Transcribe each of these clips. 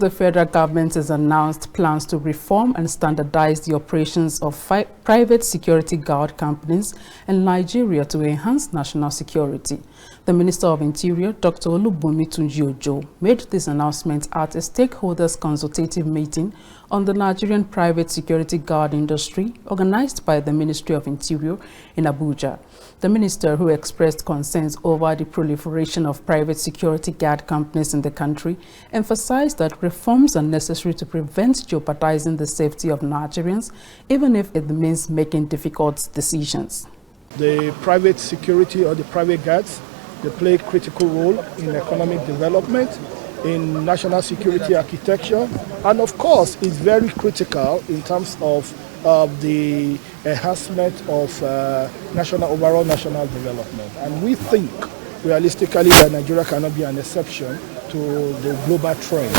The federal government has announced plans to reform and standardize the operations of private security guard companies in Nigeria to enhance national security. The Minister of Interior, Dr. Olubunmi Tunji-Ojo, made this announcement at a stakeholders consultative meeting on the Nigerian private security guard industry organized by the Ministry of Interior in Abuja. The minister, who expressed concerns over the proliferation of private security guard companies in the country, emphasized that reforms are necessary to prevent jeopardizing the safety of Nigerians, even if it means making difficult decisions. The private security or the private guards, they play a critical role in economic development, in national security architecture, and of course it's very critical in terms of the enhancement of overall national development. And we think realistically that Nigeria cannot be an exception to the global trend,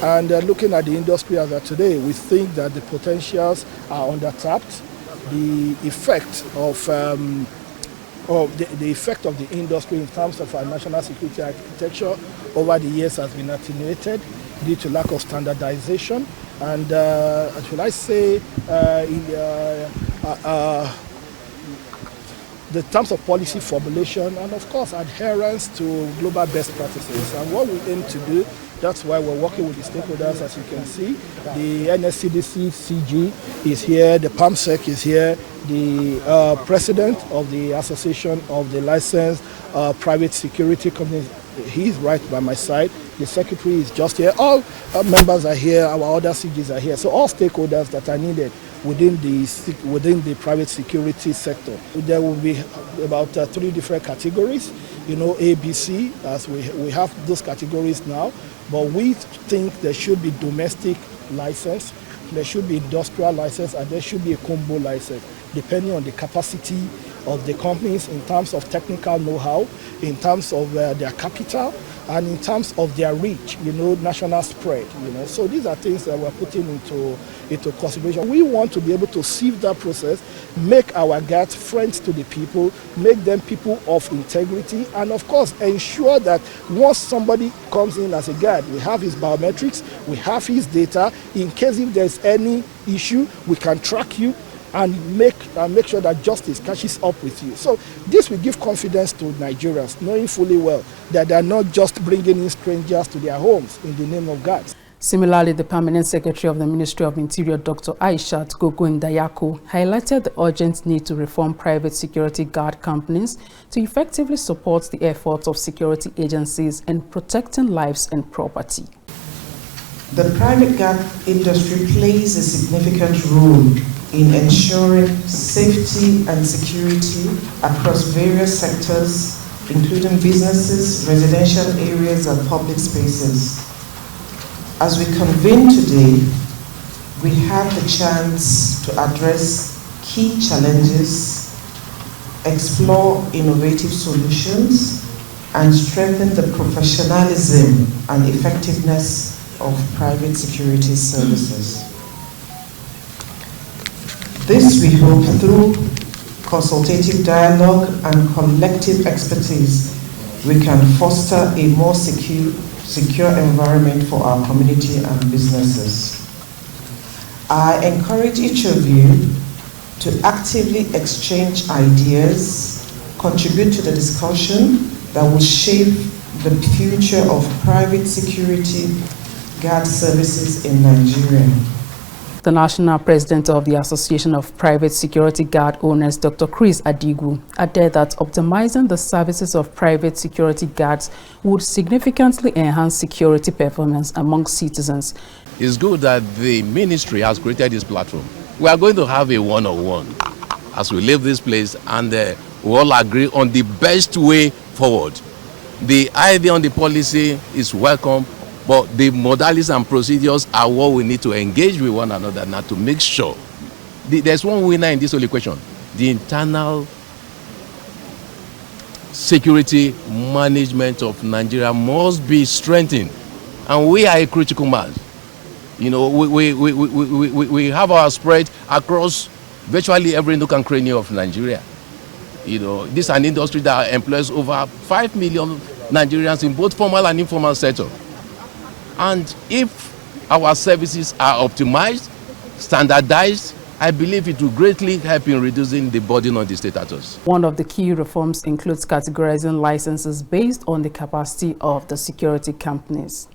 And looking at the industry as of today, we think that the potentials are undertapped. The effect of the effect of the industry in terms of our national security architecture over the years has been attenuated due to lack of standardization and, should I say, the terms of policy formulation and, of course, adherence to global best practices. And what we aim to do, that's why we're working with the stakeholders, as you can see. The NSCDC CG is here, the PAMSEC is here, the president of the Association of the Licensed Private Security Companies, he's right by my side. The secretary is just here. All members are here, our other CGs are here. So all stakeholders that are needed within the private security sector. There will be about 3 different categories, A, B, C, as we have those categories now. But we think there should be domestic license, there should be industrial license, and there should be a combo license, depending on the capacity of the companies in terms of technical know-how, in terms of their capital, and in terms of their reach, national spread, So these are things that we're putting into consideration. We want to be able to sieve that process, make our guards friends to the people, make them people of integrity, and of course ensure that once somebody comes in as a guard, we have his biometrics, we have his data. In case if there's any issue, we can track you and make sure that justice catches up with you. So this will give confidence to Nigerians, knowing fully well that they are not just bringing in strangers to their homes in the name of God. Similarly, the Permanent Secretary of the Ministry of Interior, Dr. Aishat Gogo-Ndayako, highlighted the urgent need to reform private security guard companies to effectively support the efforts of security agencies in protecting lives and property. The private guard industry plays a significant role in ensuring safety and security across various sectors, including businesses, residential areas, and public spaces. As we convene today, we have the chance to address key challenges, explore innovative solutions, and strengthen the professionalism and effectiveness of private security services. This we hope through consultative dialogue and collective expertise, we can foster a more secure environment for our community and businesses. I encourage each of you to actively exchange ideas, contribute to the discussion that will shape the future of private security guard services in Nigeria. The national president of the Association of Private Security Guard Owners, Dr. Chris Adigu, added that optimizing the services of private security guards would significantly enhance security performance among citizens. It's good that the ministry has created this platform. We are going to have a one-on-one as we leave this place, and we all agree on the best way forward. The idea on the policy is welcome, but the modalities and procedures are what we need to engage with one another now to make sure. There's one winner in this whole equation. The internal security management of Nigeria must be strengthened. And we are a critical mass. We have our spread across virtually every nook and cranny of Nigeria. This is an industry that employs over 5 million Nigerians in both formal and informal sector. And if our services are optimized, standardized, I believe it will greatly help in reducing the burden on the status. One of the key reforms includes categorizing licenses based on the capacity of the security companies.